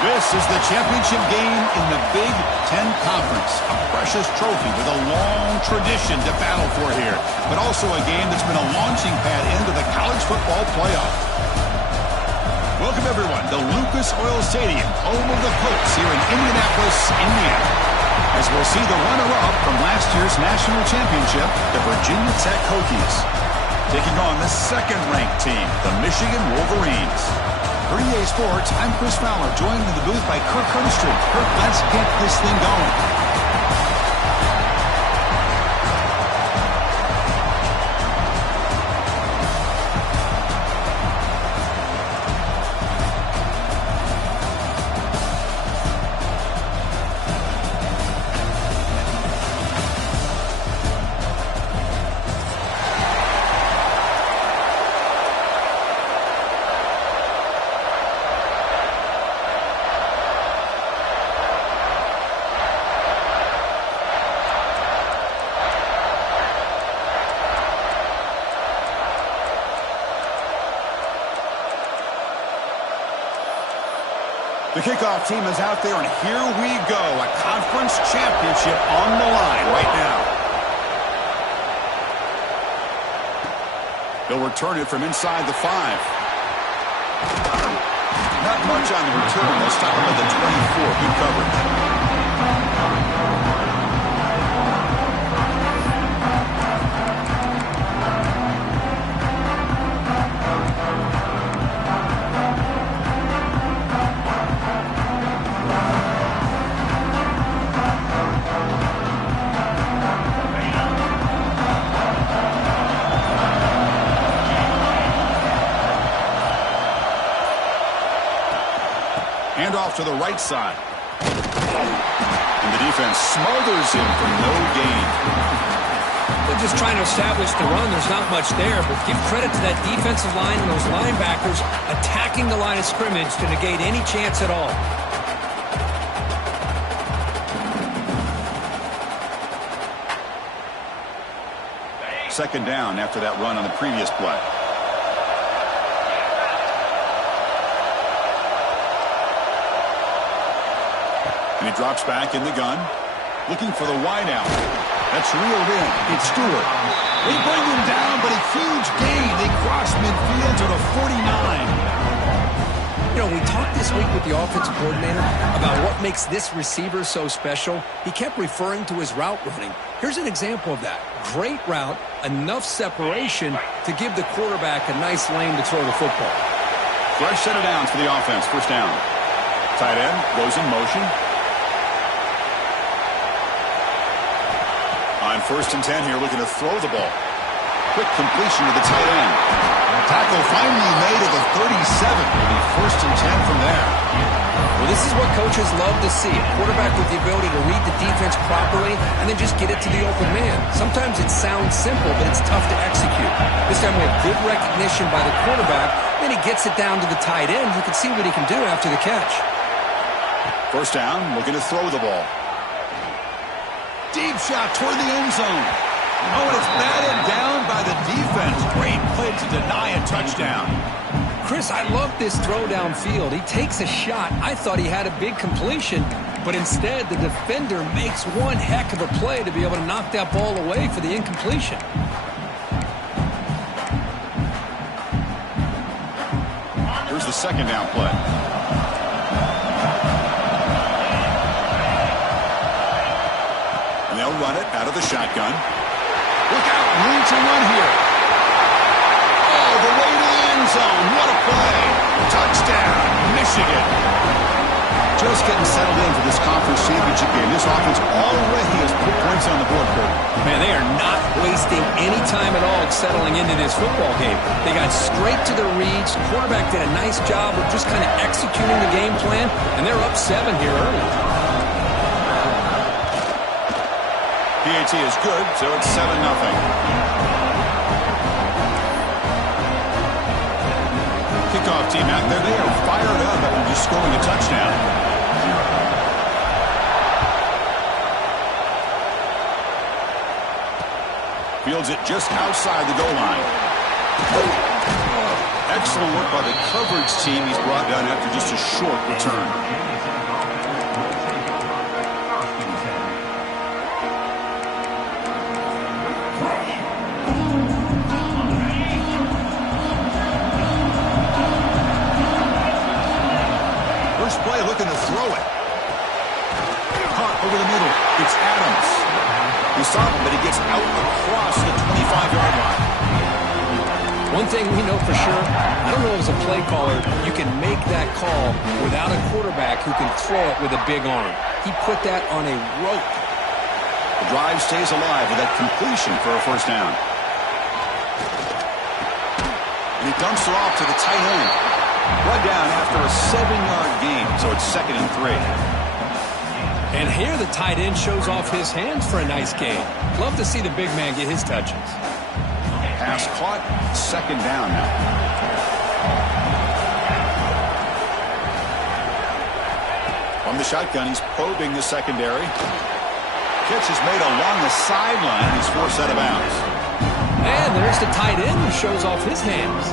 This is the championship game in the Big 10 Conference. A precious trophy with a long tradition to battle for here. But also a game that's been a launching pad into the college football playoff. Welcome, everyone, to Lucas Oil Stadium, home of the Colts here in Indianapolis, Indiana. As we'll see the runner-up from last year's national championship, the Virginia Tech Hokies, taking on the second-ranked team, the Michigan Wolverines. For EA Sports, I'm Chris Fowler, joined in the booth by Kirk Herbstreit. Kirk, let's get this thing going. The kickoff team is out there, and here we go. A conference championship on the line right now. They'll return it from inside the 5. Not much on the return. They'll stop him at the 24. Good coverage. Off to the right side. And the defense smothers him for no gain. They're just trying to establish the run. There's not much there, but give credit to that defensive line and those linebackers attacking the line of scrimmage to negate any chance at all. Second down after that run on the previous play. And he drops back in the gun, looking for the wideout. That's reeled in. It's Stewart. They bring him down, but a huge gain. They cross midfield to the 49. You know, we talked this week with the offensive coordinator about what makes this receiver so special. He kept referring to his route running. Here's an example of that. Great route, enough separation to give the quarterback a nice lane to throw the football. Fresh set of downs for the offense. First down. Tight end goes in motion. On 1st and 10 here, looking to throw the ball. Quick completion to the tight end. Tackle finally made at the 37. It'll be 1st and 10 from there. Well, this is what coaches love to see. A quarterback with the ability to read the defense properly and then just get it to the open man. Sometimes it sounds simple, but it's tough to execute. This time we have good recognition by the quarterback. Then he gets it down to the tight end. You can see what he can do after the catch. First down, looking to throw the ball. Deep shot toward the end zone. Oh, and it's batted down by the defense. Great play to deny a touchdown. Chris, I love this throw downfield. He takes a shot. I thought he had a big completion, but instead the defender makes one heck of a play to be able to knock that ball away for the incompletion. Here's the second down play. They'll run it out of the shotgun. Look out, room to run here. Oh, the way to the end zone. What a play. Touchdown, Michigan. Just getting settled in for this conference championship game. This offense already has put points on the board for them. Man, they are not wasting any time at all settling into this football game. They got straight to their reads. The quarterback did a nice job of just kind of executing the game plan, and they're up 7 here early. PAT is good, so it's 7-0. Kickoff team out there. They are fired up after just scoring a touchdown. Fields it just outside the goal line. Excellent work by the coverage team. He's brought down after just a short return. First play looking to throw it. Caught over the middle. It's Adams. We saw him, but he gets out across the 25-yard line. One thing we know for sure, I don't know as a play caller, you can make that call without a quarterback who can throw it with a big arm. He put that on a rope. The drive stays alive with that completion for a first down. And he dumps it off to the tight end. One down after a 7-yard gain, so it's 2nd and 3. And here the tight end shows off his hands for a nice gain. Love to see the big man get his touches. Pass caught, 2nd down now. From the shotgun, he's probing the secondary. Catch is made along the sideline, and he's forced out of bounds. And there's the tight end who shows off his hands.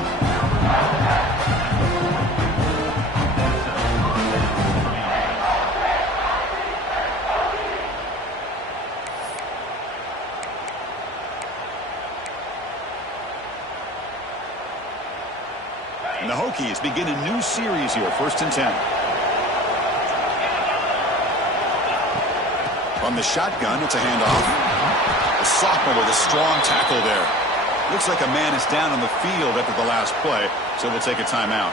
And the Hokies begin a new series here, 1st and 10. From the shotgun, it's a handoff. The sophomore with a strong tackle there. Looks like a man is down on the field after the last play, so we'll take a timeout.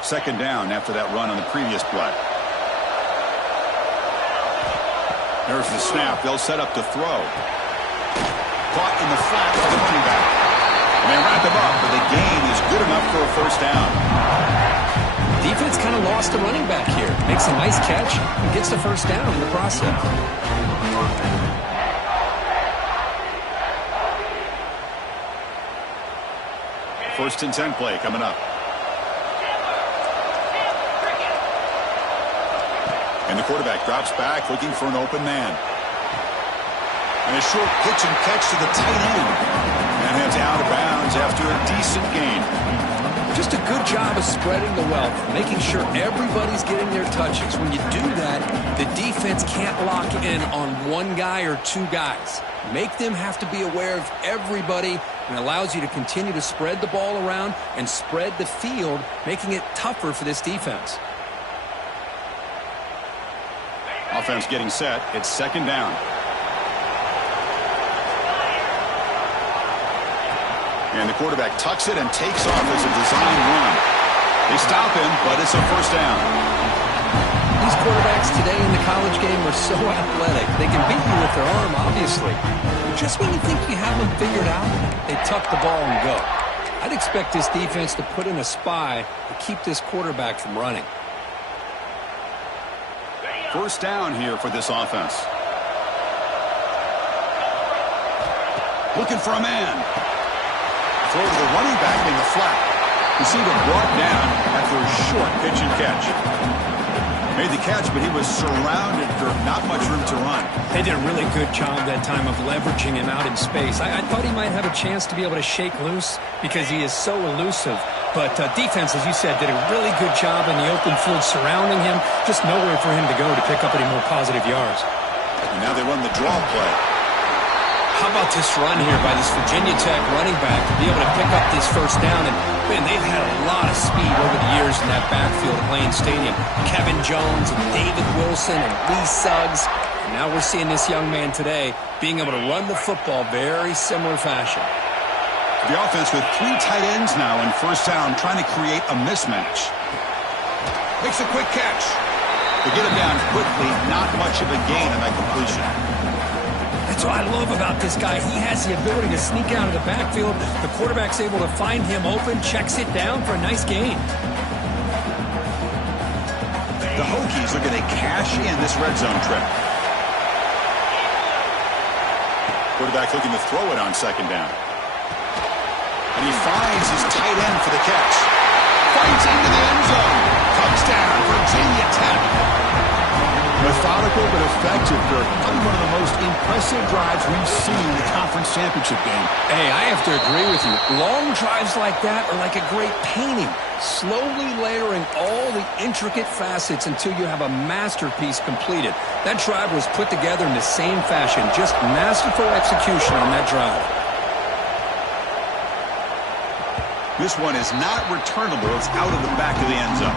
Second down after that run on the previous play. There's the snap. They'll set up to throw. Caught in the flat for the running back. And they wrap him up, but the gain is good enough for a first down. Defense kind of lost the running back here. Makes a nice catch and gets the first down in the process. 1st and 10 play coming up. And the quarterback drops back looking for an open man. And a short pitch and catch to the tight end. And heads out of bounds after a decent gain. Just a good job of spreading the wealth, making sure everybody's getting their touches. When you do that, the defense can't lock in on one guy or two guys. Make them have to be aware of everybody, and allows you to continue to spread the ball around and spread the field, making it tougher for this defense. Offense getting set. It's 2nd down. And the quarterback tucks it and takes off as a design run. They stop him, but it's a first down. These quarterbacks today in the college game are so athletic. They can beat you with their arm, obviously. But just when you think you have them figured out, they tuck the ball and go. I'd expect this defense to put in a spy to keep this quarterback from running. First down here for this offense. Looking for a man. Throw to the running back in the flat. Receiver brought down after a short pitch and catch. Made the catch, but he was surrounded for not much room to run. They did a really good job that time of leveraging him out in space. I thought he might have a chance to be able to shake loose because he is so elusive. But defense, as you said, did a really good job in the open field surrounding him. Just nowhere for him to go to pick up any more positive yards. And now they run the draw play. How about this run here by this Virginia Tech running back to be able to pick up this first down? And, man, they've had a lot of speed over the years in that backfield at Lane Stadium. Kevin Jones and David Wilson and Lee Suggs. And now we're seeing this young man today being able to run the football very similar fashion. The offense with 3 tight ends now in first down, trying to create a mismatch. Makes a quick catch. To get him down quickly, not much of a gain on that completion. That's what I love about this guy. He has the ability to sneak out of the backfield. The quarterback's able to find him open, checks it down for a nice gain. The Hokies are going to cash in this red zone trip. Quarterback looking to throw it on 2nd down. And he finds his tight end for the catch. Fights into the end zone. Touchdown, Virginia Tech. Methodical but effective, Kirk. Probably one of the most impressive drives we've seen in the conference championship game. Hey, I have to agree with you. Long drives like that are like a great painting, slowly layering all the intricate facets until you have a masterpiece completed. That drive was put together in the same fashion, just masterful execution on that drive. This one is not returnable. It's out of the back of the end zone.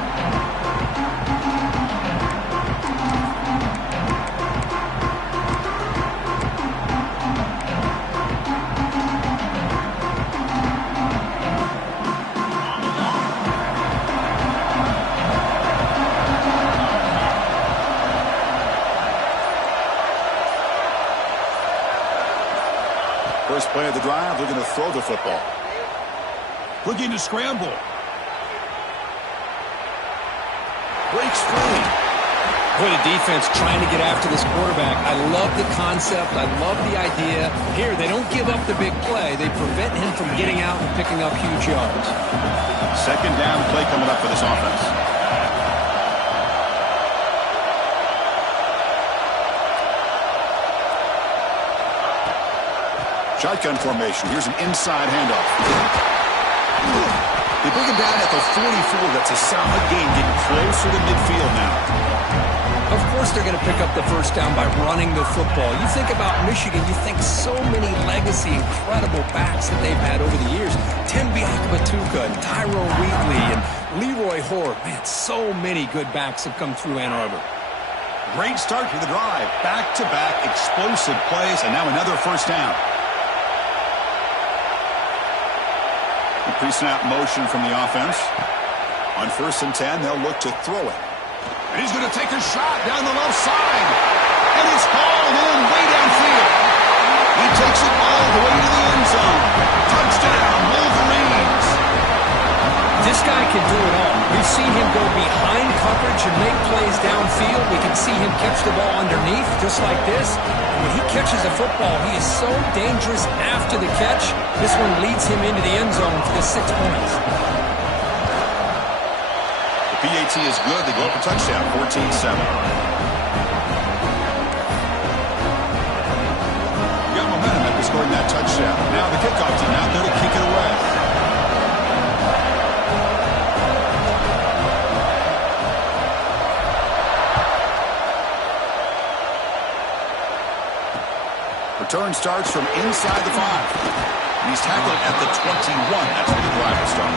First play of the drive, looking to throw the football. Looking to scramble. Breaks free. Boy, the defense trying to get after this quarterback. I love the concept. I love the idea. Here, they don't give up the big play. They prevent him from getting out and picking up huge yards. Second down play coming up for this offense. Shotgun formation. Here's an inside handoff. They bring him down at the 44. That's a solid gain, getting closer to midfield now. Of course they're going to pick up the first down by running the football. You think about Michigan, you think so many legacy, incredible backs that they've had over the years. Tim Biakabatuka and Tyrone Wheatley and Leroy Hoare. Man, so many good backs have come through Ann Arbor. Great start to the drive. Back-to-back explosive plays, and now another first down. Pre-snap motion from the offense. On 1st and 10, they'll look to throw it. And he's going to take a shot down the left side. And it's hauled in way downfield. He takes it all the way to the end zone. Touchdown, Wolverines. This guy can do it all. We've seen him go behind coverage and make plays downfield. We can see him catch the ball underneath just like this. And when he catches a football, he is so dangerous after the catch. This one leads him into the end zone for the 6 points. The PAT is good. They go up a touchdown, 14-7. Got momentum after scoring that touchdown. Now the kickoff team out there to kick it away. Return starts from inside the 5. And he's tackled at the 21. That's where the drive will start.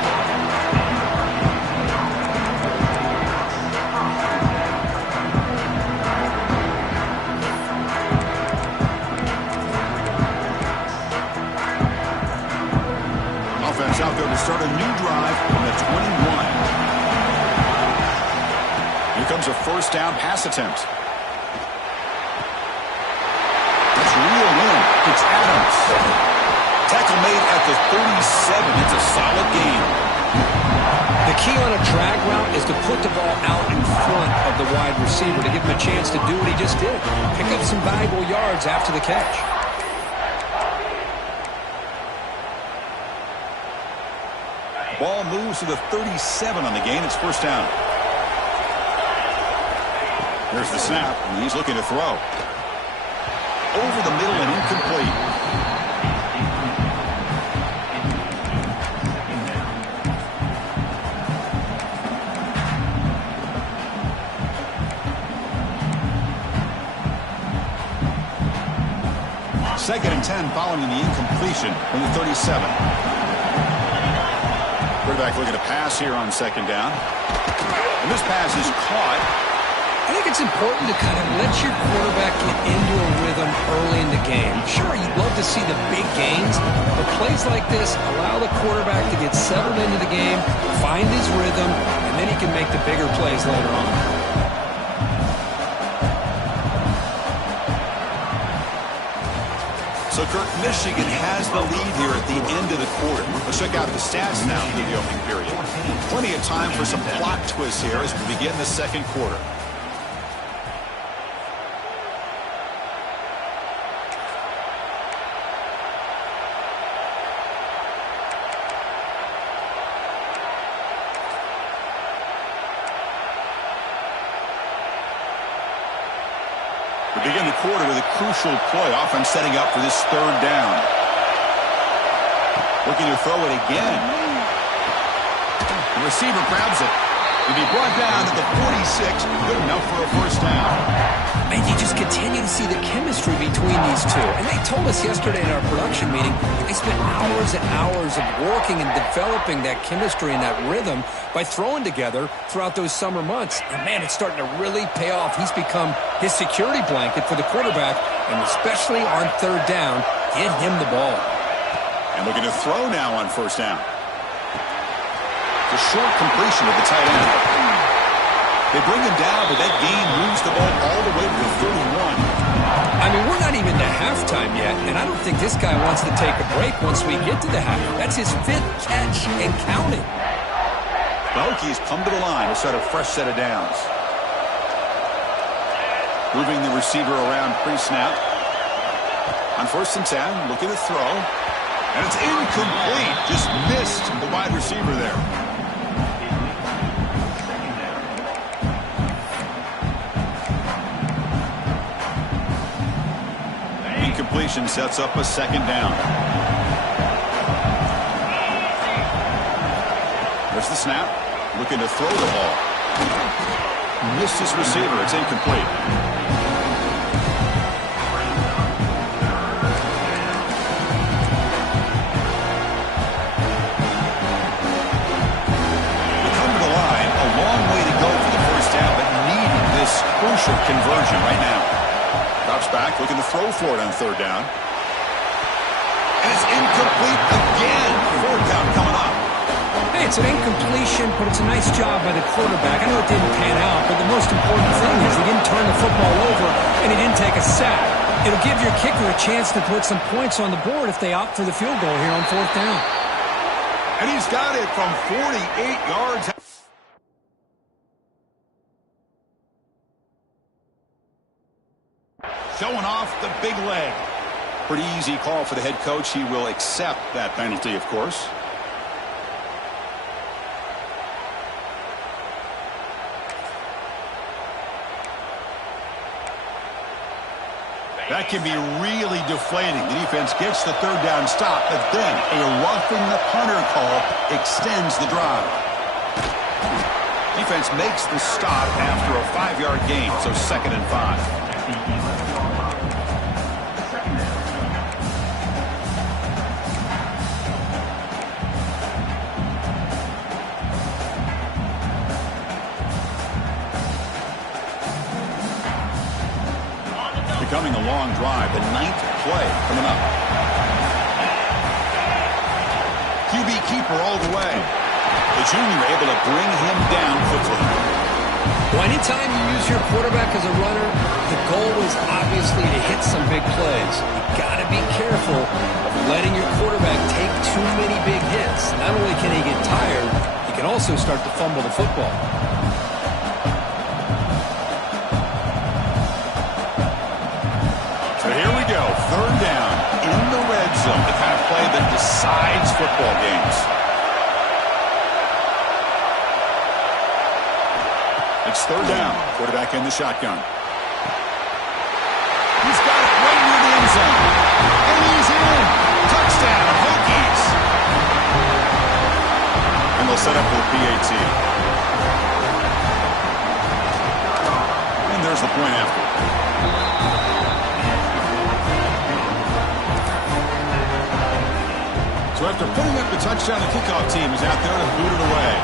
Offense out there to start a new drive from the 21. Here comes a first down pass attempt. It's Adams. Tackle made at the 37. It's a solid gain. The key on a drag route is to put the ball out in front of the wide receiver to give him a chance to do what he just did. Pick up some valuable yards after the catch. Ball moves to the 37 on the gain. It's first down. Here's the snap, and he's looking to throw. Over the middle and incomplete. Second and 10 following the incompletion from the 37. Quarterback looking to pass here on second down. And this pass is caught. I think it's important to kind of let your quarterback get into a rhythm early in the game. Sure, you'd love to see the big gains, but plays like this allow the quarterback to get settled into the game, find his rhythm, and then he can make the bigger plays later on. So, Kirk, Michigan has the lead here at the end of the quarter. Let's check out the stats now in the opening period. Plenty of time for some plot twists here as we begin the second quarter. We begin the quarter with a crucial play. Offense setting up for this third down. Looking to throw it again. The receiver grabs it. He'll be brought down at the 46. Good enough for a first down. Man, you just continue to see the chemistry between these two. And they told us yesterday in our production meeting, they spent hours and hours of working and developing that chemistry and that rhythm by throwing together throughout those summer months. And, man, it's starting to really pay off. He's become his security blanket for the quarterback, and especially on third down, get him the ball. And looking to throw now on first down. It's a short completion of the tight end. They bring him down, but that gain moves the ball all the way to the 31. I mean, we're not even to halftime yet, and I don't think this guy wants to take a break once we get to the half. That's his 5th catch and counting. Well, he's come to the line to set a fresh set of downs. Moving the receiver around pre-snap. On first and 10, looking to throw. And it's incomplete. Just missed the wide receiver there. Incompletion sets up a second down. There's the snap. Looking to throw the ball. Missed his receiver. It's incomplete. Crucial conversion right now. Drops back, looking to throw for it on third down. And it's incomplete again. Fourth down coming up. Hey, it's an incompletion, but it's a nice job by the quarterback. I know it didn't pan out, but the most important thing is he didn't turn the football over and he didn't take a sack. It'll give your kicker a chance to put some points on the board if they opt for the field goal here on fourth down. And he's got it from 48 yards. Showing off the big leg. Pretty easy call for the head coach. He will accept that penalty, of course. That can be really deflating. The defense gets the third down stop, but then a roughing the punter call extends the drive. Defense makes the stop after a 5-yard gain, so 2nd and 5. Becoming a long drive, the 9th play coming up. QB keeper all the way. The junior able to bring him down quickly. Well, anytime you use your quarterback as a runner, the goal is obviously to hit some big plays. You got to be careful of letting your quarterback take too many big hits. Not only can he get tired, he can also start to fumble the football. Third down in the red zone, the kind of play that decides football games. It's third down. Quarterback in the shotgun. He's got it right near the end zone. And he's in. Touchdown, Hokies. And they'll set up for the PAT. And there's the point after. So after putting up the touchdown, the kickoff team is out there to boot it away.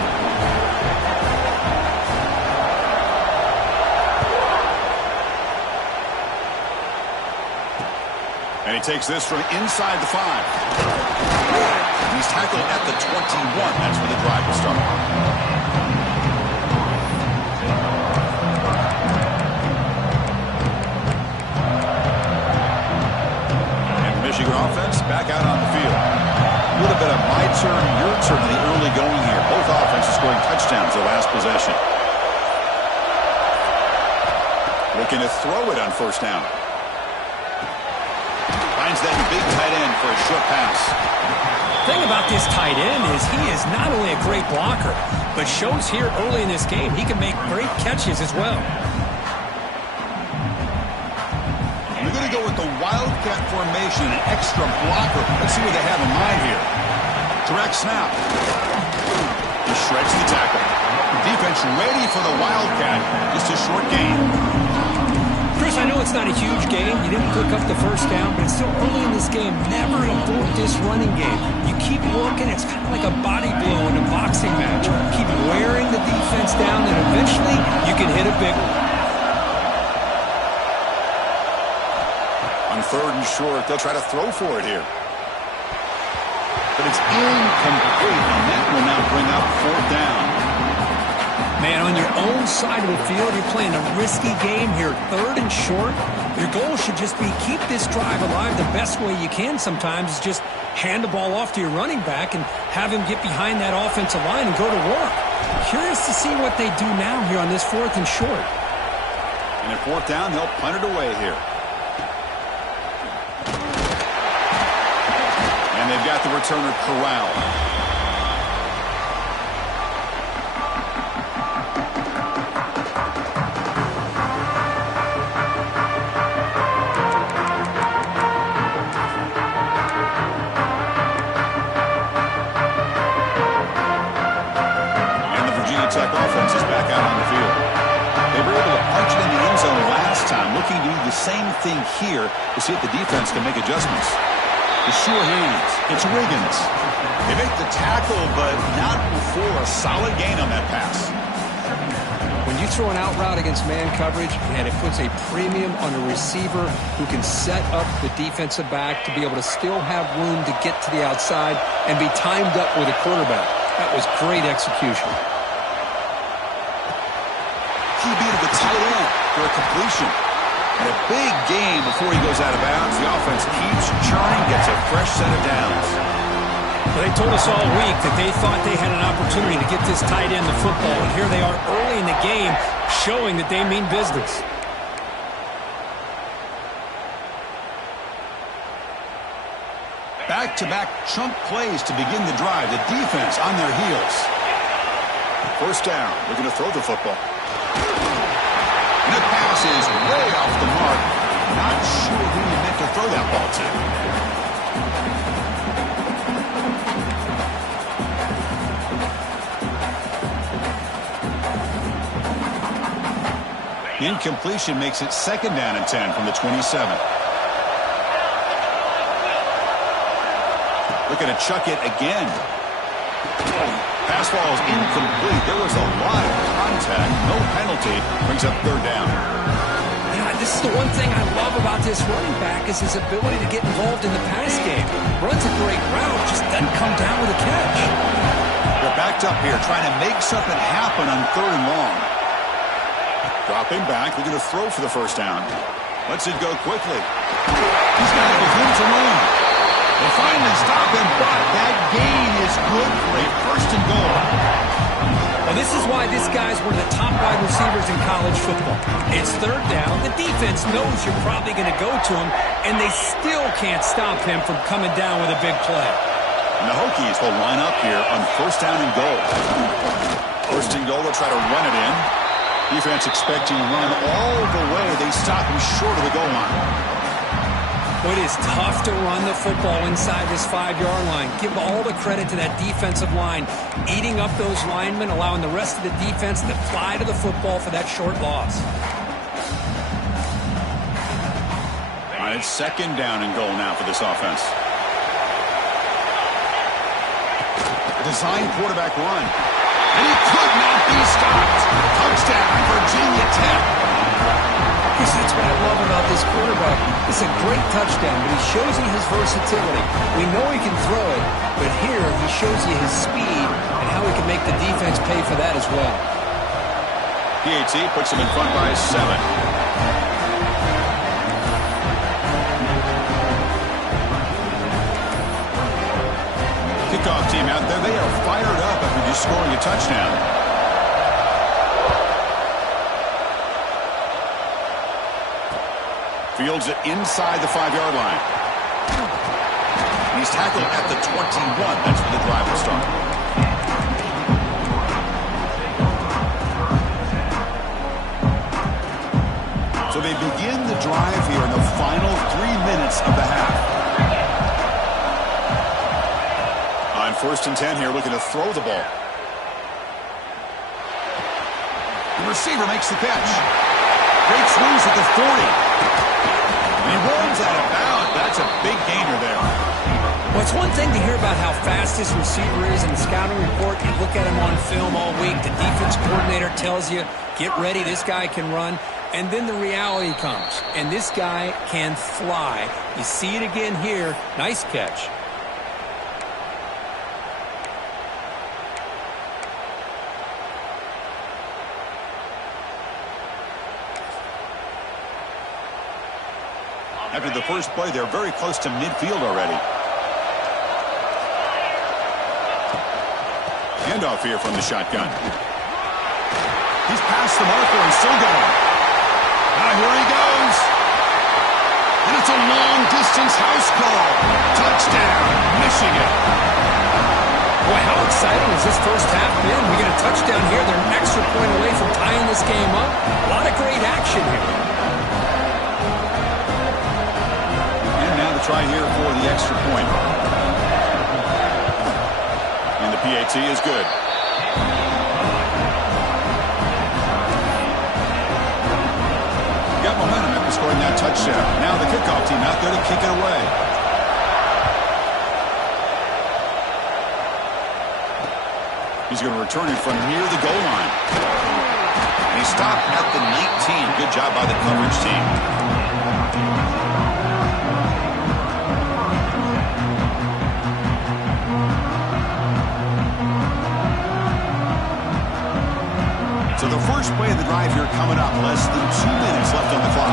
And he takes this from inside the 5. He's tackled at the 21. That's where the drive will start. And the Michigan offense back out on the field. A little bit of my turn, your turn in the early going here. Both offenses scoring touchdowns their last possession. Looking to throw it on first down. Finds that big tight end for a short pass. The thing about this tight end is he is not only a great blocker, but shows here early in this game he can make great catches as well. go with the wildcat formation, an extra blocker. Let's see what they have in mind here. Direct snap. He shreds the tackle. Defense ready for the wildcat. Just a short gain. Chris, I know it's not a huge game. You didn't pick up the first down, but it's still early in this game. Never abort this running game. You keep working. It's kind of like a body blow in a boxing match. Keep wearing the defense down, and eventually you can hit a big one. On 3rd and short, they'll try to throw for it here. But it's incomplete, and that will now bring up 4th down. Man, on your own side of the field, you're playing a risky game here. 3rd and short, your goal should just be keep this drive alive the best way you can sometimes is just hand the ball off to your running back and have him get behind that offensive line and go to work. Curious to see what they do now here on this 4th and short. And at 4th down, they'll punt it away here. And they've got the returner corralled. Tech offense is back out on the field. They were able to punch it in the end zone last time, looking to do the same thing here to see if the defense can make adjustments. The sure hands. It's Riggins. They make the tackle, but not before a solid gain on that pass. When you throw an out route against man coverage, and it puts a premium on a receiver who can set up the defensive back to be able to still have room to get to the outside and be timed up with a quarterback. That was great execution. QB to the tight end for a completion. And a big game before he goes out of bounds. The offense keeps churning, gets a fresh set of downs. Well, they told us all week that they thought they had an opportunity to get this tight end the football, and here they are early in the game showing that they mean business. Back-to-back chunk plays to begin the drive. The defense on their heels. 1st down. Looking to throw the football. And the pass is way off the mark. Not sure who he meant to throw that ball to. The incompletion makes it 2nd down and 10 from the 27. Looking to chuck it again. Pass ball is incomplete. There was a lot of contact. No penalty. Brings up 3rd down. Yeah, this is the one thing I love about this running back is his ability to get involved in the pass game. Runs a great route, just doesn't come down with a catch. They're backed up here, trying to make something happen on 3rd and long. Dropping back. They're going to throw for the 1st down. Lets it go quickly. He's got it with him to run. They finally stop him, but that gain is good for a 1st and goal. Well, this is why this guy's one of the top wide receivers in college football. It's 3rd down. The defense knows you're probably going to go to him, and they still can't stop him from coming down with a big play. And the Hokies will line up here on 1st down and goal. 1st and goal, they'll try to run it in. Defense expecting run all the way. They stop him short of the goal line. It is tough to run the football inside this 5-yard line. Give all the credit to that defensive line, eating up those linemen, allowing the rest of the defense to fly to the football for that short loss. All right, it's 2nd down and goal now for this offense. A design quarterback run. And he could not be stopped. Touchdown, Virginia Tech. That's what I love about this quarterback. It's a great touchdown, but he shows you his versatility. We know he can throw it, but here he shows you his speed and how he can make the defense pay for that as well. PAT puts him in front by 7. Kickoff team out there. They are fired up after just scoring a touchdown. Fields it inside the 5-yard line. He's tackled at the 21. That's where the drive will start. So So they begin the drive here in the final 3 minutes of the half. On 1st and 10 here, looking to throw the ball. The receiver makes the catch. Breaks loose at the 40. And he runs out of bounds. That's a big gainer there. Well, it's one thing to hear about how fast this receiver is in the scouting report. You look at him on film all week. The defense coordinator tells you, get ready, this guy can run. And then the reality comes. And this guy can fly. You see it again here. Nice catch. After the first play, they're very close to midfield already. Handoff here from the shotgun. He's past the marker and still going. Now here he goes. And it's a long-distance house call. Touchdown, Michigan. Boy, how exciting has this first half been? We get a touchdown here. They're an extra point away from tying this game up. A lot of great action here. And now the try here for the extra point. And the PAT is good. Got momentum after scoring that touchdown. Now the kickoff team out there to kick it away. He's going to return it from near the goal line. And he stopped at the 19. Good job by the coverage team. So the first play of the drive here coming up. Less than 2 minutes left on the clock.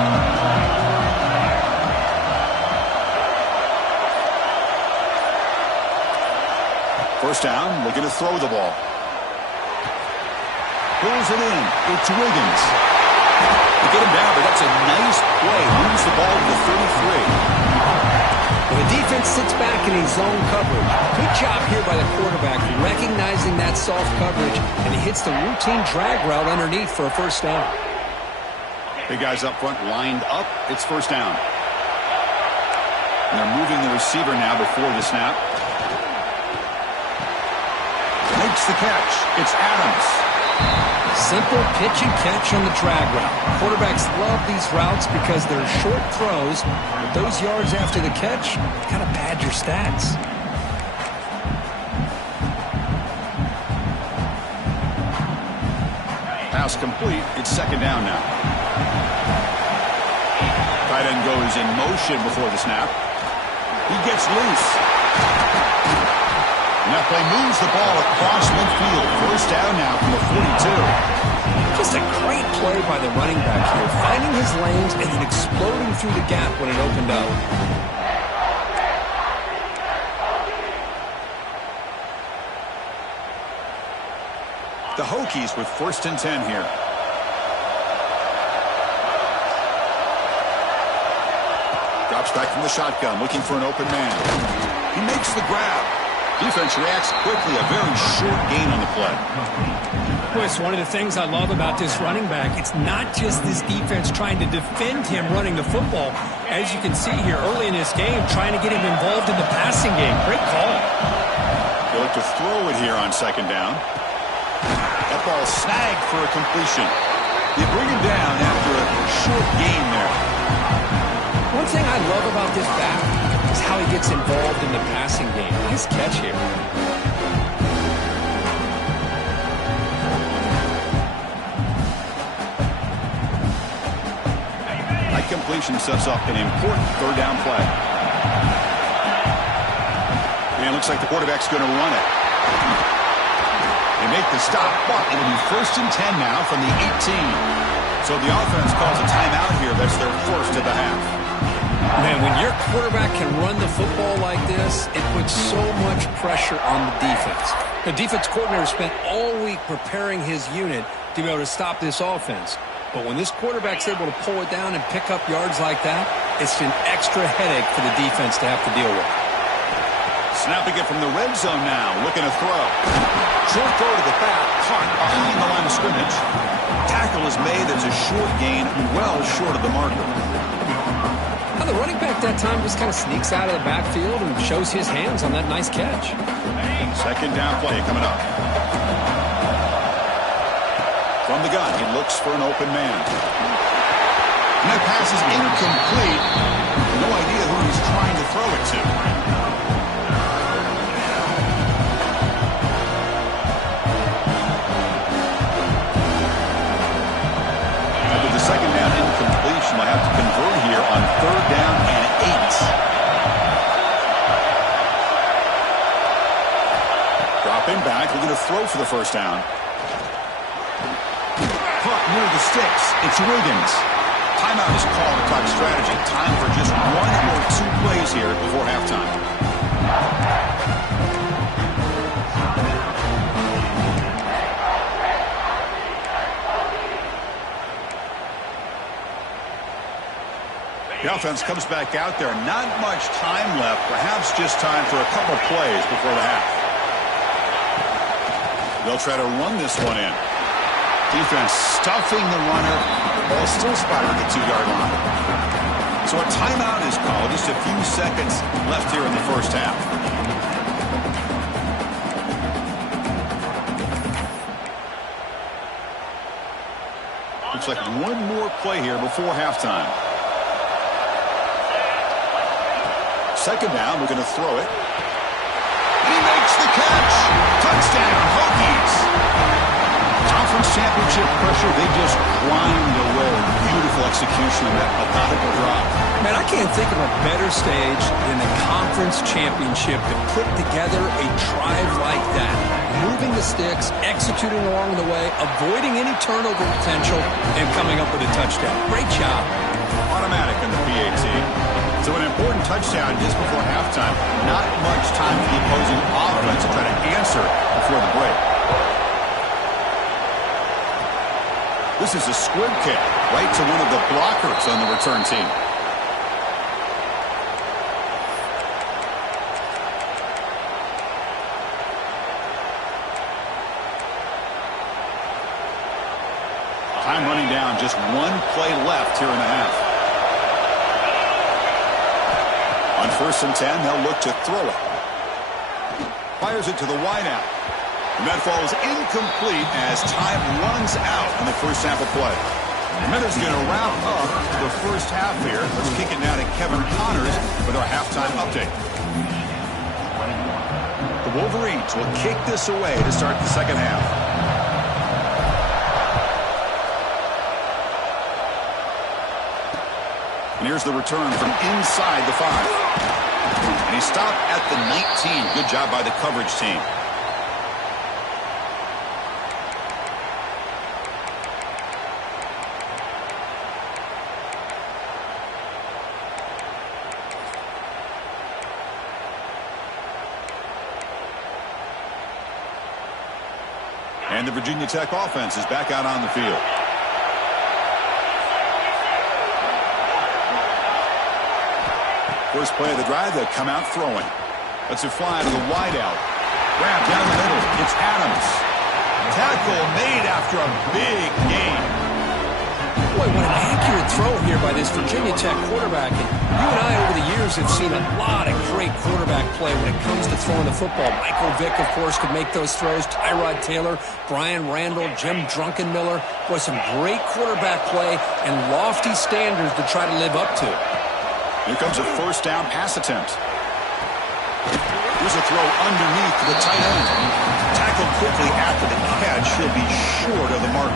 First down, looking to throw the ball. Pulls it in. It's Wiggins. They get him down, but that's a nice play. Moves the ball to the 33. Well, the defense sits back in his zone coverage. Good job here by the quarterback recognizing that soft coverage, and he hits the routine drag route underneath for a first down. Big guys up front lined up. It's first down. And they're moving the receiver now before the snap. Makes the catch. It's Adams. Simple pitch and catch on the drag route. Quarterbacks love these routes because they're short throws, but those yards after the catch kind of pad your stats. Pass complete. It's second down now. Tight end goes in motion before the snap. He gets loose. And that play moves the ball across midfield. First down now from the 42. Just a great play by the running back here, finding his lanes and then exploding through the gap when it opened up. The Hokies with 1st and 10 here. Drops back from the shotgun, looking for an open man. He makes the grab. Defense reacts quickly. A very short gain on the play. Boy, it's one of the things I love about this running back. It's not just this defense trying to defend him running the football. As you can see here early in this game, trying to get him involved in the passing game. Great call. They look to throw it here on second down. That ball snagged for a completion. They bring him down after a short gain there. One thing I love about this back is how he gets involved in the passing game. Nice catch here. That completion sets up an important third down play. And it looks like the quarterback's going to run it. They make the stop, but it'll be 1st and 10 now from the 18. So the offense calls a timeout here. That's their first of the half. Man, when your quarterback can run the football like this, it puts so much pressure on the defense. The defense coordinator spent all week preparing his unit to be able to stop this offense. But when this quarterback's able to pull it down and pick up yards like that, it's an extra headache for the defense to have to deal with. Snapping it from the red zone now, looking to throw. Short throw to the back, caught behind the line of scrimmage. Tackle is made. That's a short gain, well short of the marker. Now the running back that time just kind of sneaks out of the backfield and shows his hands on that nice catch. Second down play coming up. From the gun, he looks for an open man. And that pass is incomplete. No idea who he's trying to throw it to. After the second down incompletion, they'll have to convert here on third down and 8. Dropping back, we're going to throw for the first down. Caught near the sticks. It's Wiggins. Timeout is called to talk strategy. Time for just 1 or 2 plays here before halftime. The offense comes back out there. Not much time left. Perhaps just time for a couple plays before the half. They'll try to run this one in. Defense stuffing the runner. Ball still spotted at the 2-yard line. So a timeout is called. Just a few seconds left here in the first half. Looks like one more play here before halftime. Second down, we're going to throw it. And he makes the catch. Touchdown, Hokies. Conference championship pressure, they just grind away. Beautiful execution of that methodical drop. Man, I can't think of a better stage than the conference championship to put together a drive like that. Moving the sticks, executing along the way, avoiding any turnover potential, and coming up with a touchdown. Great job. Automatic in the PAT. So an important touchdown just before halftime. Not much time for the opposing offense to try to answer before the break. This is a squib kick right to one of the blockers on the return team. Time running down, just 1 play left here in the half. On 1st and 10, they'll look to throw it. Fires it to the wideout. And that ball is incomplete as time runs out on the first sample play. And Minter's going to wrap up the first half here. Let's kick it now to Kevin Connors with our halftime update. The Wolverines will kick this away to start the second half. And here's the return from inside the 5. And he stopped at the 19. Good job by the coverage team. And the Virginia Tech offense is back out on the field. First play of the drive, they'll come out throwing. Let's it fly to the wideout. Grab down the middle. It's Adams. Tackle made after a big gain. Boy, what an accurate throw here by this Virginia Tech quarterback. And you and I over the years have seen a lot of great quarterback play when it comes to throwing the football. Michael Vick, of course, could make those throws. Tyrod Taylor, Brian Randall, Jim Druckenmiller. Boy, some great quarterback play and lofty standards to try to live up to. Here comes a first down pass attempt. Here's a throw underneath to the tight end. Tackled quickly after the catch. He'll be short of the marker.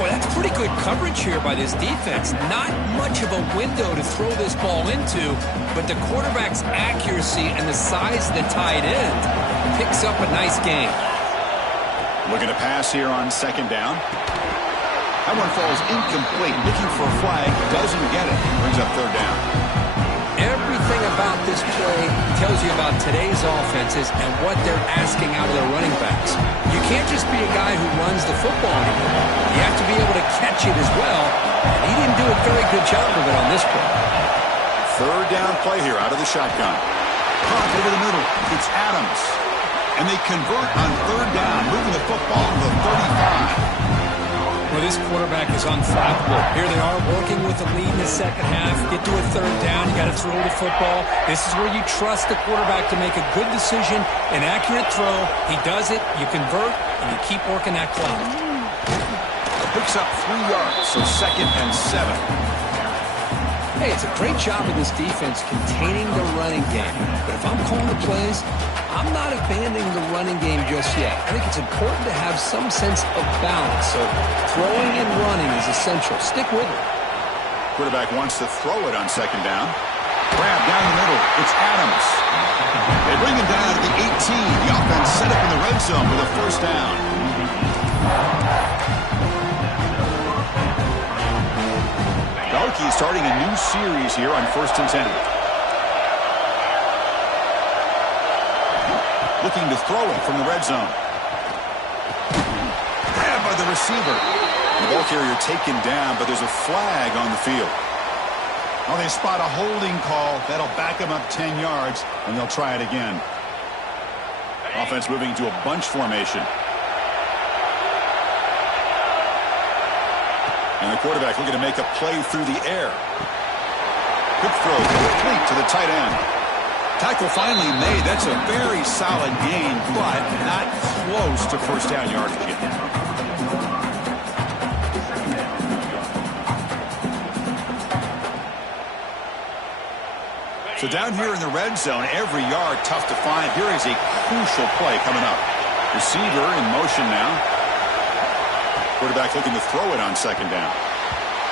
Boy, that's pretty good coverage here by this defense. Not much of a window to throw this ball into, but the quarterback's accuracy and the size of the tight end picks up a nice gain. Looking to pass here on second down. That one falls incomplete. Looking for a flag. Doesn't get it. Brings up third down. Everything about this play tells you about today's offenses and what they're asking out of their running backs. You can't just be a guy who runs the football anymore. You have to be able to catch it as well, and he didn't do a very good job of it on this play. Third down play here out of the shotgun. Caught over the middle. It's Adams. And they convert on third down, moving the football to the 35. Well, this quarterback is unflappable. Here they are working with the lead in the second half. Get to a third down. You got to throw the football. This is where you trust the quarterback to make a good decision, an accurate throw. He does it, you convert, and you keep working that clock. Picks up 3 yards, so 2nd and 7. Hey, it's a great job of this defense containing the running game. But if I'm calling the plays, I'm not abandoning the running game just yet. I think it's important to have some sense of balance. So throwing and running is essential. Stick with it. Quarterback wants to throw it on 2nd down. Grab down the middle. It's Adams. They bring him down to the 18. The offense set up in the red zone with a 1st down. Darkey starting a new series here on 1st and 10. Looking to throw it from the red zone. Grabbed by the receiver. The ball carrier taken down, but there's a flag on the field. Well, they spot a holding call. That'll back them up 10 yards, and they'll try it again. Offense moving to a bunch formation. And the quarterback looking to make a play through the air. Quick throw complete to the tight end. Tackle finally made. That's a very solid gain, but not close to 1st down yardage again. So down here in the red zone, every yard tough to find. Here is a crucial play coming up. Receiver in motion now. Quarterback looking to throw it on 2nd down.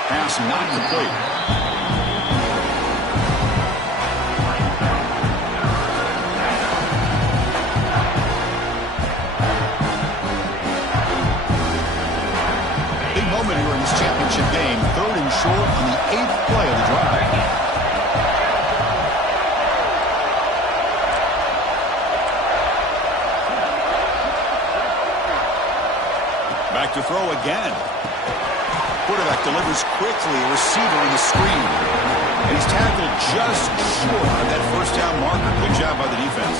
Pass not complete. Moment here in this championship game. 3rd and short on the 8th play of the drive. Back to throw again. Quarterback delivers quickly. Receiver on the screen. And he's tackled just short of that 1st down marker. Good job by the defense.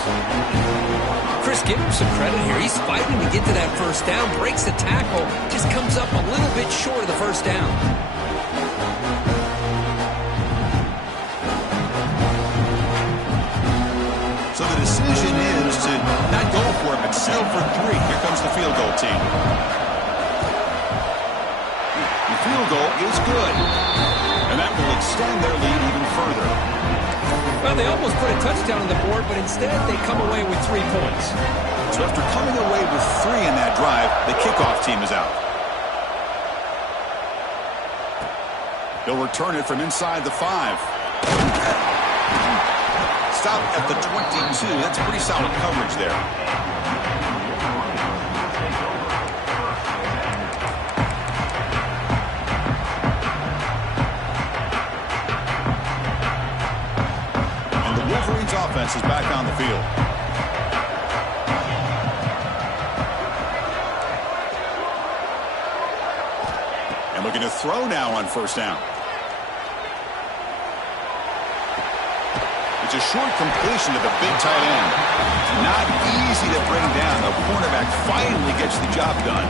Chris, give him some credit here. He's fighting to get to that 1st down, breaks the tackle, just comes up a little bit short of the 1st down. So the decision is to not go for it, but settle for 3. Here comes the field goal team. The field goal is good. And that will extend their lead even further. Well, they almost put a touchdown on the board, but instead they come away with 3 points. So after coming away with 3 in that drive, the kickoff team is out. They'll return it from inside the 5. Stop at the 22. That's pretty solid coverage there. Wolverines offense is back on the field. And looking to throw now on 1st down. It's a short completion to the big tight end. Not easy to bring down. The cornerback finally gets the job done.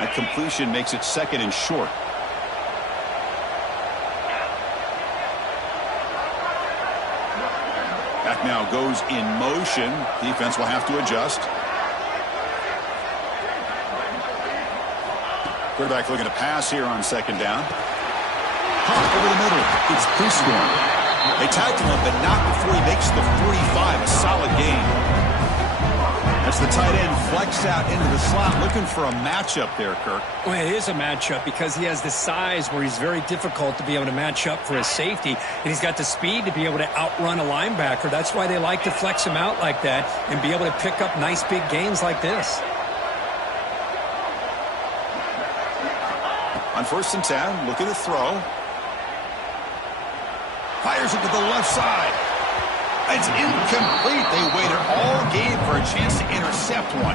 That completion makes it 2nd and short. Back now goes in motion. Defense will have to adjust. Quarterback looking to pass here on 2nd down. Pop over the middle. It's Prescorn. They tackle him, but not before he makes the 45. A solid gain. As the tight end flexed out into the slot, looking for a matchup there, Kirk. Well, it is a matchup because he has the size where he's very difficult to be able to match up for his safety, and he's got the speed to be able to outrun a linebacker. That's why they like to flex him out like that and be able to pick up nice big gains like this. On 1st and 10, looking to throw. Fires it to the left side. It's incomplete. They waited all game for a chance to intercept one.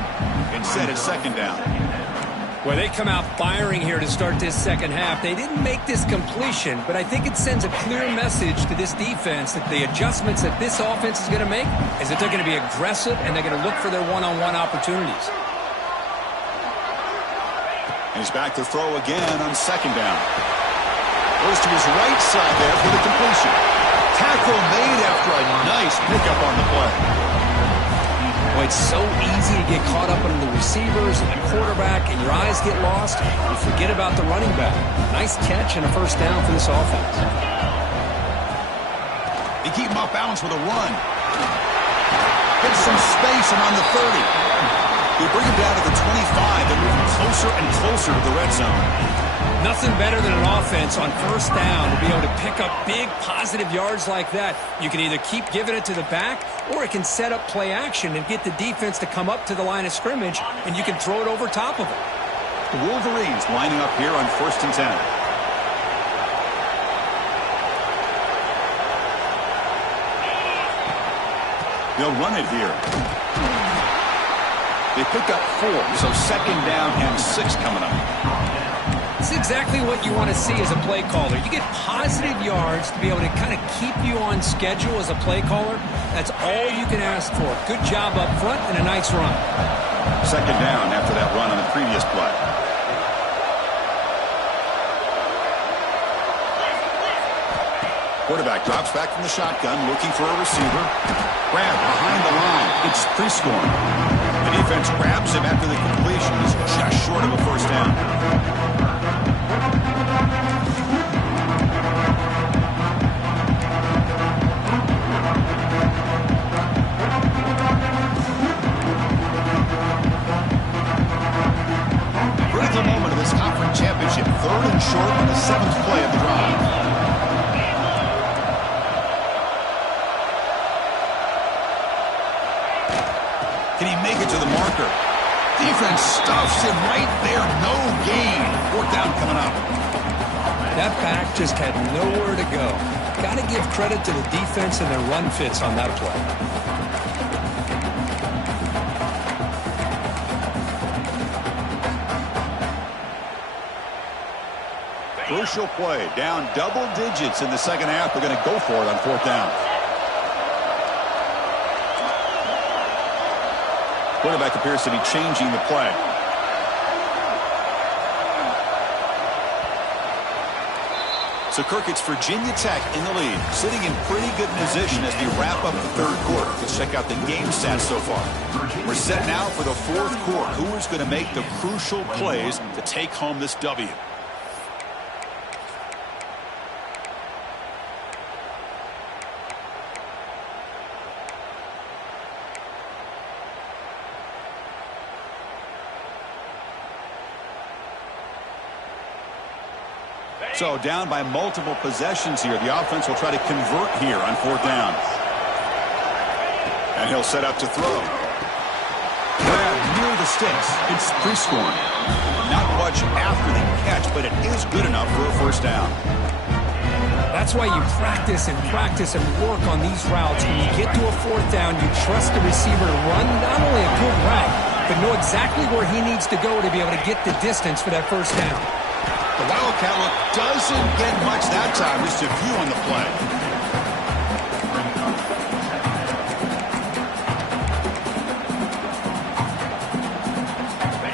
Instead, it's 2nd down. Well, they come out firing here to start this second half. They didn't make this completion, but I think it sends a clear message to this defense that the adjustments that this offense is going to make is that they're going to be aggressive and they're going to look for their one-on-one opportunities. And he's back to throw again on second down. Goes to his right side there for the completion. Tackle made after a nice pickup on the play. Well, it's so easy to get caught up on the receivers and the quarterback, and your eyes get lost. You forget about the running back. Nice catch and a first down for this offense. They keep him off balance with a run. Gets some space around the 30. They bring him down to the 25. They're moving closer and closer to the red zone. Nothing better than an offense on first down to be able to pick up big positive yards like that. You can either keep giving it to the back, or it can set up play action and get the defense to come up to the line of scrimmage, and you can throw it over top of it. The Wolverines lining up here on 1st and 10. They'll run it here. They pick up 4, so second down and 6 coming up. It's exactly what you want to see as a play caller. You get positive yards to be able to kind of keep you on schedule as a play caller. That's all you can ask for. Good job up front and a nice run. Second down after that run on the previous play. Quarterback drops back from the shotgun, looking for a receiver. Grab behind the line. It's Prescorn. The defense grabs him after the completion. He's just short of a first down. Critical moment of this conference championship. 3rd and short on the 7th play of the drive. Can he make it to the marker? Defense stuffs him right there. No gain. 4th down coming up. That back just had nowhere to go. Got to give credit to the defense and their run fits on that play. Crucial play. Down double digits in the second half. They're going to go for it on 4th down. Quarterback appears to be changing the play. So, Kirk, it's Virginia Tech in the lead, sitting in pretty good position as we wrap up the 3rd quarter. Let's check out the game stats so far. We're set now for the 4th quarter. Who is going to make the crucial plays to take home this W? So down by multiple possessions here. The offense will try to convert here on 4th down. And he'll set up to throw. Grab near the sticks. It's Prescorn. Not much after the catch, but it is good enough for a first down. That's why you practice and work on these routes. When you get to a 4th down, you trust the receiver to run not only a good route, but know exactly where he needs to go to be able to get the distance for that first down. The Wildcat look doesn't get much that time, just a few on the play.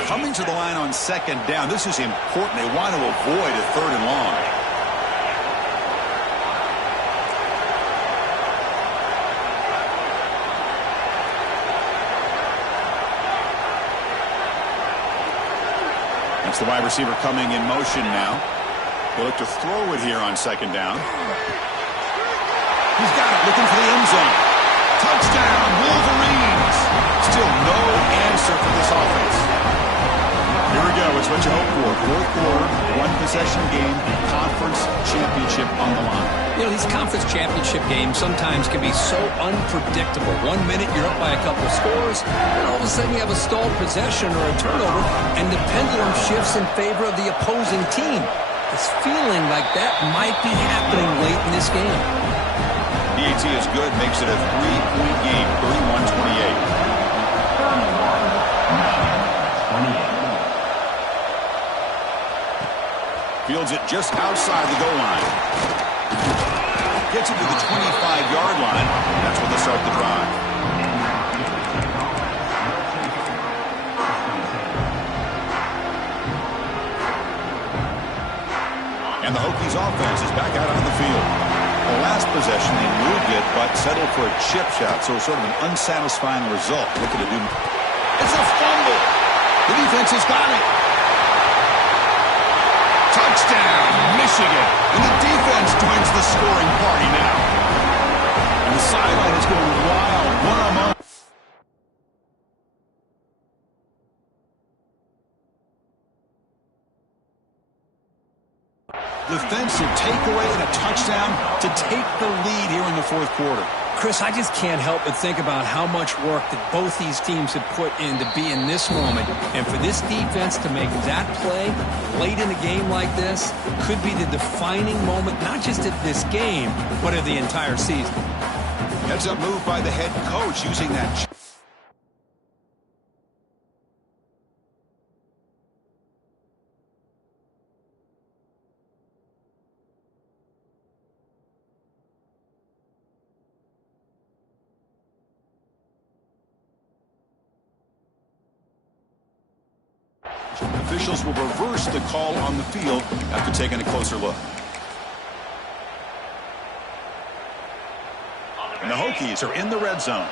Coming to the line on second down, this is important. They want to avoid a 3rd and long. That's the wide receiver coming in motion now. They look to throw it here on second down. He's got it, looking for the end zone. Touchdown, Wolverines! Still no answer for this offense. Here we go, it's what you hope for. 4th quarter, 1-possession game, conference championship on the line. You know, these conference championship games sometimes can be so unpredictable. 1 minute you're up by a couple of scores, and all of a sudden you have a stalled possession or a turnover, and the pendulum shifts in favor of the opposing team. It's feeling like that might be happening late in this game. PAT is good, makes it a 3-point game, 31-28. fields it just outside the goal line. Gets it to the 25-yard line. That's when they start the drive. And the Hokies offense is back out on the field. The last possession, they moved it, but settled for a chip shot, so sort of an unsatisfying result. Looking to do. It's a fumble. The defense has got it. Touchdown, Michigan. And the defense joins the scoring party now. And the sideline is going wild. One-on-one. Defensive takeaway and a touchdown to take the lead here in the fourth quarter. Chris, I just can't help but think about how much work that both these teams have put in to be in this moment. And for this defense to make that play late in a game like this could be the defining moment, not just of this game, but of the entire season. Heads up move by the head coach using that. Officials will reverse the call on the field after taking a closer look. And the Hokies are in the red zone.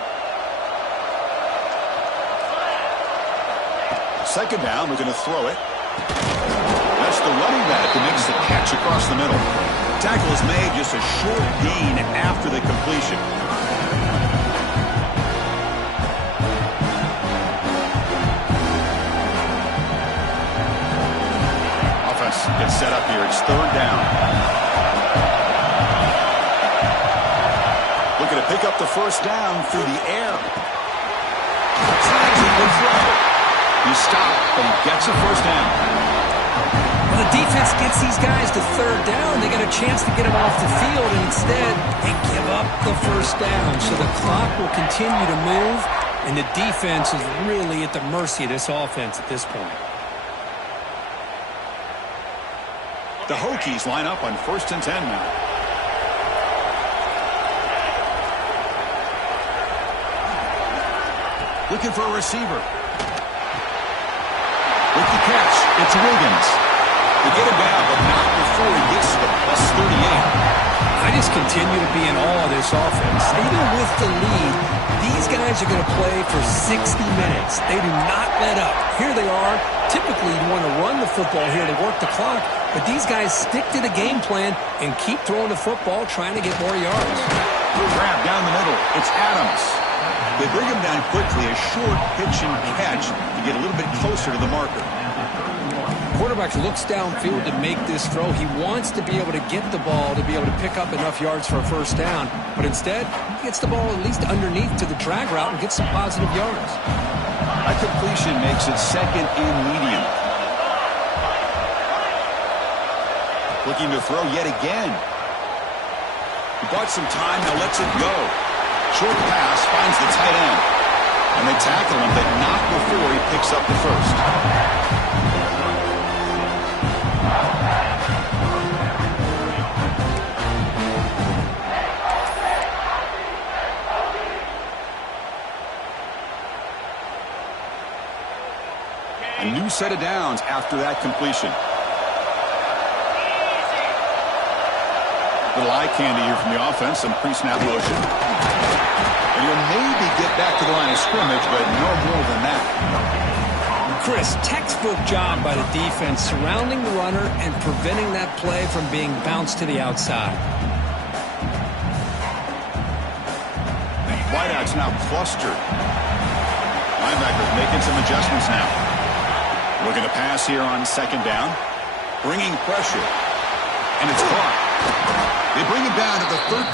Second down, they're going to throw it. That's the running back who makes the catch across the middle. Tackle is made, just a short gain after the completion. Gets set up here. It's third down. Looking to pick up the first down through the air. He stopped, but he gets a first down. Well, the defense gets these guys to third down. They got a chance to get them off the field, and instead they give up the first down. So the clock will continue to move, and the defense is really at the mercy of this offense at this point. The Hokies line up on 1st and 10 now. Looking for a receiver. With the catch, it's Wiggins. They get him down, but not before he gets to the +38. I just continue to be in awe of this offense. Even with the lead, these guys are going to play for 60 minutes. They do not let up. Here they are. Typically, you want to run the football here to work the clock, but these guys stick to the game plan and keep throwing the football, trying to get more yards. Grab down the middle. It's Adams. They bring him down quickly, a short pitch and catch to get a little bit closer to the marker. Quarterback looks downfield to make this throw. He wants to be able to get the ball to be able to pick up enough yards for a first down, but instead, he gets the ball at least underneath to the drag route and gets some positive yards. A completion makes it second and medium. Looking to throw yet again. He bought some time, now lets it go. Short pass finds the tight end. And they tackle him, but not before he picks up the first. A new set of downs after that completion. Little eye candy here from the offense, some pre-snap motion. And you'll maybe get back to the line of scrimmage, but no more than that. Chris, textbook job by the defense surrounding the runner and preventing that play from being bounced to the outside. Wideouts now clustered. Linebackers making some adjustments now. Looking to pass here on second down. Bringing pressure. And it's caught. They bring him down to the third.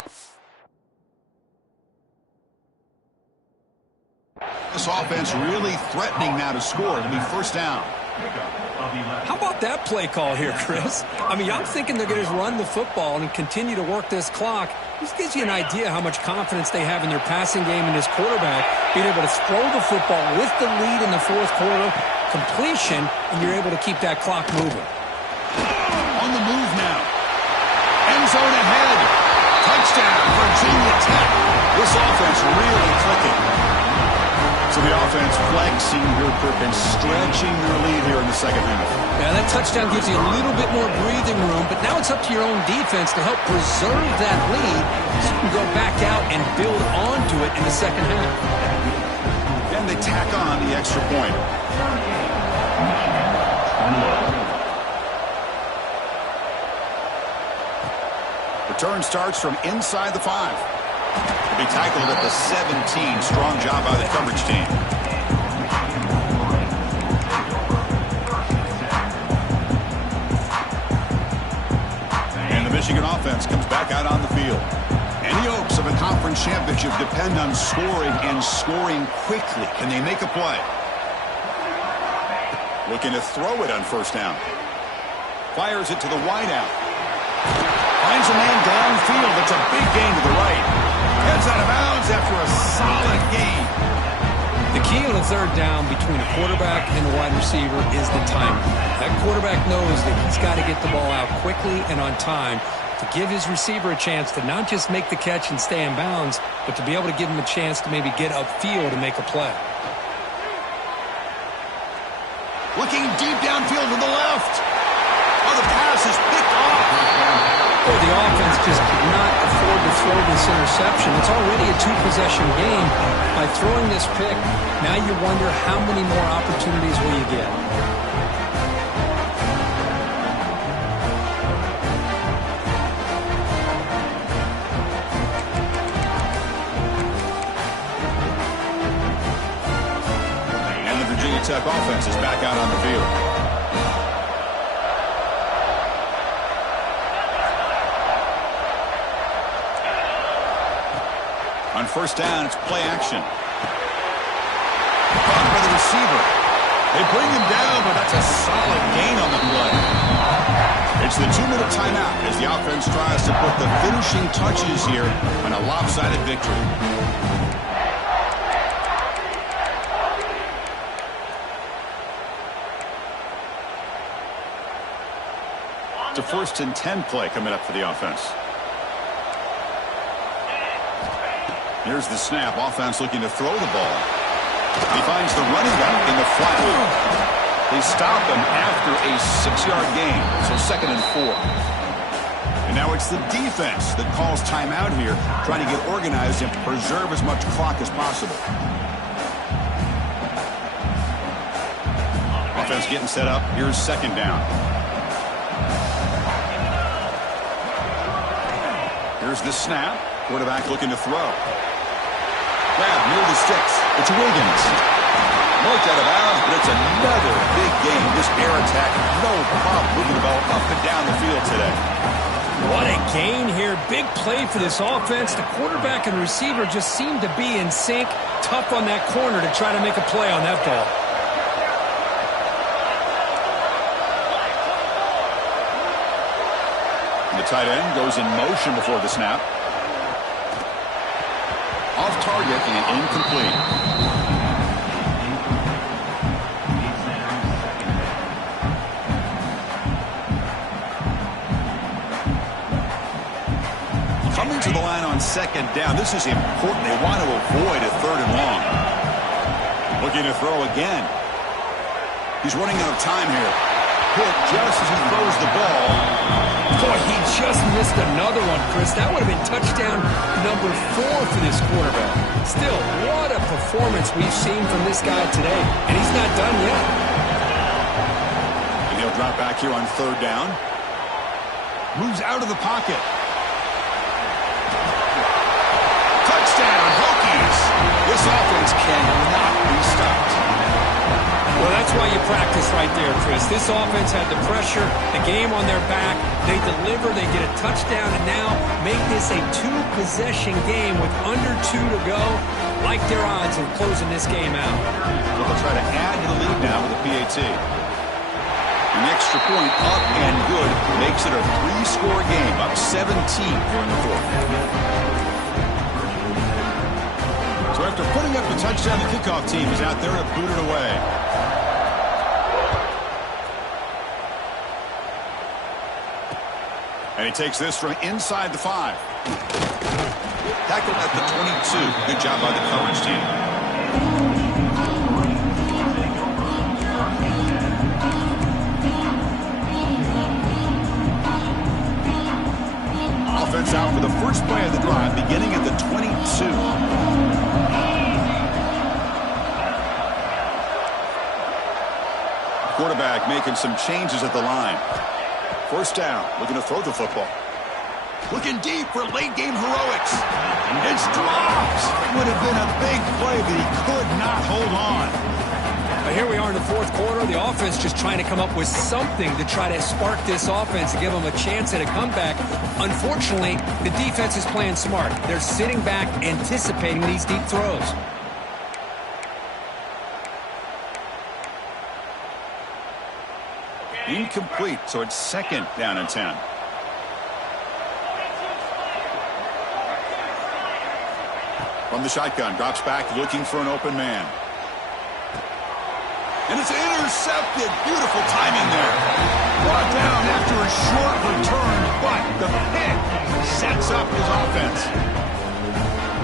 This offense really threatening now to score. It'll be first down. How about that play call here, Chris? I mean, I'm thinking they're going to run the football and continue to work this clock. This gives you an idea how much confidence they have in their passing game and this quarterback being able to throw the football with the lead in the fourth quarter, completion, and you're able to keep that clock moving. On the move now. End zone ahead. Touchdown, Virginia Tech. This offense really clicking. So the offense flexing here, and stretching their lead here in the second half. Yeah, that touchdown gives you a little bit more breathing room, but now it's up to your own defense to help preserve that lead so you can go back out and build onto it in the second half. And they tack on the extra point. Return starts from inside the 5. He'll be tackled at the 17. Strong job by the coverage team. And the Michigan offense comes back out on the field. Any hopes of a conference championship depend on scoring and scoring quickly. Can they make a play? Looking to throw it on first down. Fires it to the wideout. Finds a man downfield. It's a big gain to the right. Heads out of bounds after a solid gain. The key on a third down between a quarterback and a wide receiver is the timing. That quarterback knows that he's got to get the ball out quickly and on time to give his receiver a chance to not just make the catch and stay in bounds, but to be able to give him a chance to maybe get upfield and make a play. Looking deep downfield to the left. Oh, the pass is picked off. Boy, the offense just could not afford to throw this interception. It's already a two-possession game. By throwing this pick, now you wonder how many more opportunities will you get. And the Virginia Tech offense is back out on the field. On first down, it's play action. Caught by the receiver. They bring him down, but that's a solid gain on the play. It's the 2-minute timeout as the offense tries to put the finishing touches here on a lopsided victory. It's a 1st and 10 play coming up for the offense. Here's the snap. Offense looking to throw the ball. He finds the running back in the flat. They stop him after a 6-yard gain. So 2nd and 4. And now it's the defense that calls timeout here, trying to get organized and preserve as much clock as possible. Offense getting set up. Here's 2nd down. Here's the snap. Quarterback looking to throw. Grab near the sticks. It's Wiggins. Marked out of bounds, but it's another big game. This air attack, no problem moving the ball up and down the field today. What a gain here. Big play for this offense. The quarterback and receiver just seem to be in sync. Tough on that corner to try to make a play on that ball. The tight end goes in motion before the snap. Off target and incomplete. Coming to the line on 2nd down. This is important. They want to avoid a 3rd and long. Looking to throw again. He's running out of time here. Hit just as he throws the ball. Boy, he just missed another one, Chris. That would have been touchdown number 4 for this quarterback. Still, what a performance we've seen from this guy today. And he's not done yet. And he'll drop back here on 3rd down. Moves out of the pocket. Touchdown, Hokies. This offense cannot be stopped. Well, that's why you practice right there, Chris. This offense had the pressure, the game on their back. They deliver, they get a touchdown, and now make this a 2-possession game with under 2 to go. Like their odds of closing this game out. Well, they'll try to add to the lead now with a PAT. An extra point up and good makes it a 3-score game, up 17 here in the 4th. So after putting up the touchdown, the kickoff team is out there to boot it away. And he takes this from inside the 5. Tackled at the 22. Good job by the coverage team. Offense out for the first play of the drive, beginning at the 22. Quarterback making some changes at the line. First down, looking to throw the football. Looking deep for late-game heroics. It's dropped. Would have been a big play, but he could not hold on. But here we are in the fourth quarter. The offense just trying to come up with something to try to spark this offense and give them a chance at a comeback. Unfortunately, the defense is playing smart. They're sitting back, anticipating these deep throws. Incomplete, so it's second down and 10. From the shotgun, drops back, looking for an open man. And it's intercepted. Beautiful timing there. Brought down after a short return, but the pick sets up his offense.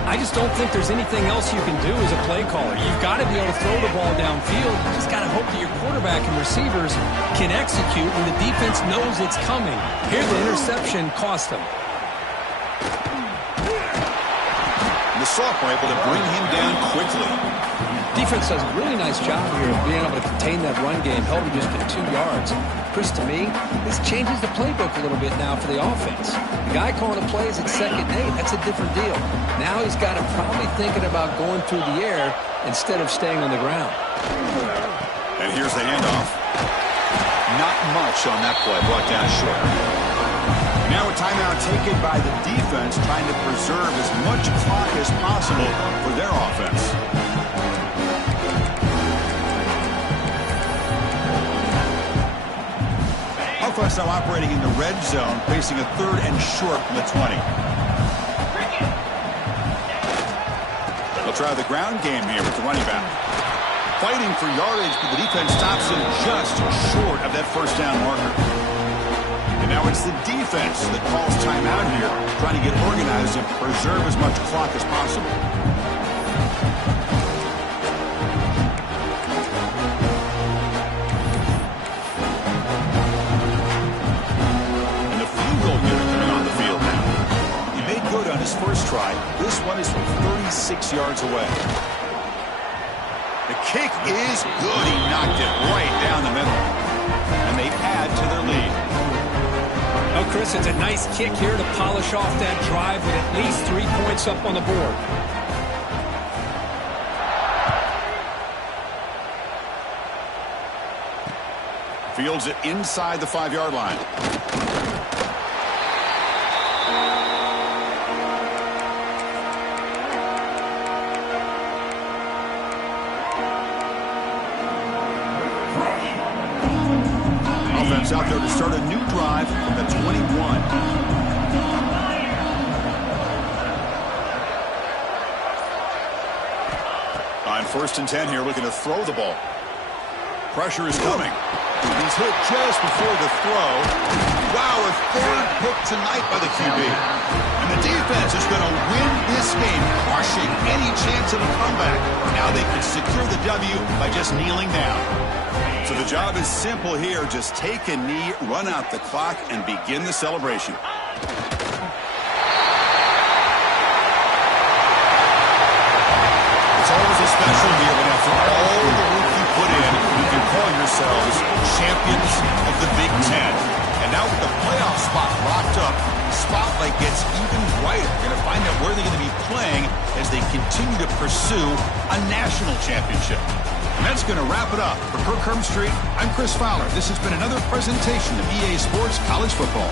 I just don't think there's anything else you can do as a play caller. You've got to be able to throw the ball downfield. You just got to hope that your quarterback and receivers can execute when the defense knows it's coming. Here, the interception cost them. The sophomore able to bring him down quickly. Defense does a really nice job here of being able to contain that run game, held him just at 2 yards. Chris, to me, this changes the playbook a little bit now for the offense. The guy calling the plays at 2nd and 8, that's a different deal. Now he's got him probably thinking about going through the air instead of staying on the ground. And here's the handoff. Not much on that play, brought down short. Now a timeout taken by the defense, trying to preserve as much clock as possible for their offense. Offense now operating in the red zone, facing a 3rd and short from the 20. They'll try the ground game here with the running back. Fighting for yardage, but the defense stops him just short of that first down marker. And now it's the defense that calls timeout here, trying to get organized and preserve as much clock as possible. His first try. This one is from 36 yards away. The kick is good. He knocked it right down the middle. And they add to their lead. Oh, Chris, it's a nice kick here to polish off that drive with at least 3 points up on the board. Fields it inside the 5-yard line. Out there to start a new drive from the 21. On 1st and 10 here, looking to throw the ball. Pressure is coming. He's hit just before the throw. Wow, a 3rd pick tonight by the QB. And the defense is going to win this game, crushing any chance of a comeback. Now they can secure the W by just kneeling down. So the job is simple here. Just take a knee, run out the clock, and begin the celebration. It's always a special year when after all the work you put in, you can call yourselves champions of the Big 10. And now with the playoff spot locked up, the spotlight gets even brighter. You're going to find out where they're going to be playing as they continue to pursue a national championship. And that's going to wrap it up. For Kirk Street, I'm Chris Fowler. This has been another presentation of EA Sports College Football.